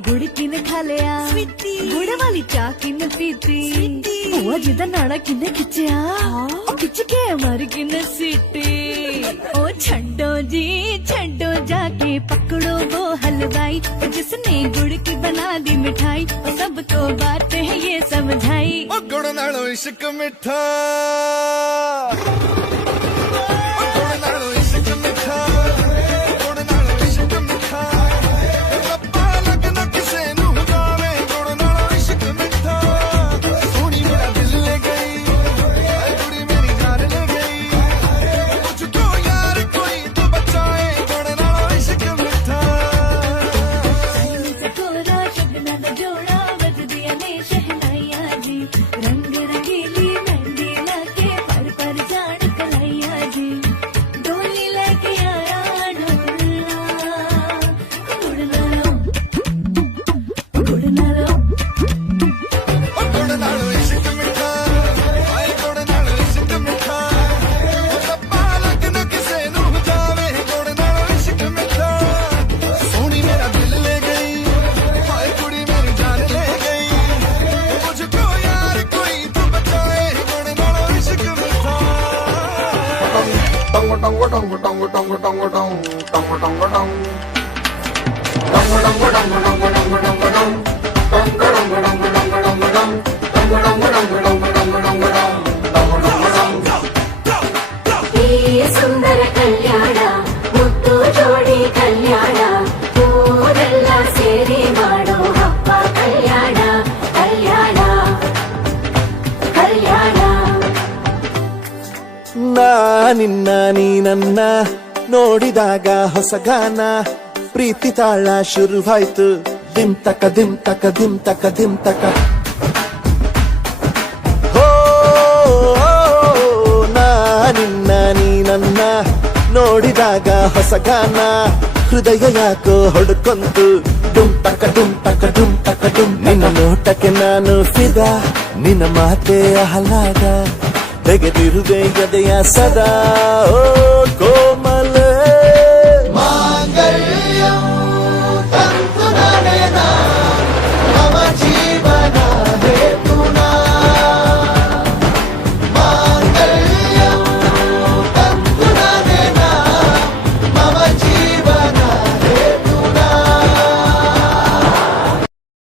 गुड़ किने खा लिया गुड़ वाली चाह किने पीती बुआ जी दा नाड़ा किने खिंचिया खिंच के मारी किने सीटी ओ छड्डो जी छड्डो जाके पकड़ो वो हलवाई जिसने गुड़ की बना दी मिठाई और सबको बात है ये समझाई ओ गुड़ नालो इश्क मिठा ಸುಂದರ ಕಲ್ಯಾಣ ಮುತ್ತು ಜೋಡಿ ಕಲ್ಯಾಣ ಊರೆಲ್ಲ ಸೇರಿ ಮಾಡೋ ಹಬ್ಬ ಕಲ್ಯಾಣ ಕಲ್ಯಾಣ ಕಲ್ಯಾಣ ನಿನ್ನ ನೀ ನನ್ನ ನೋಡಿದಾಗ ಹೊಸಗಾನ ಪ್ರೀತಿ ತಾಳ ಶುರುವಾಯ್ತು ದಿಮ್ ತಕ ದಿಮ್ ತಕ ದಿಮ್ ತಕ ದಿಮ್ ತಕ ನಿನ್ನ ನೀ ನನ್ನ ನೋಡಿದಾಗ ಹೊಸಗಾನ ಹೃದಯ ಯಾಕೋ ಹೊಡ್ಕೊಂತು ಡುಮ್ ತಕ ಡುಮ್ ತಕ ಡುಮ್ ತಕ ಡುಮ್ ನಿನ್ನ ನೋಟಕ್ಕೆ ನಾನು ಫಿದಾ ನಿನ್ನ ಮಾತೆ ಆಹ್ಲಾದ ತೆಗೆದಿರುವೆ ಎದೆಯ ಸದಾ ಓ ಕೋಮಲ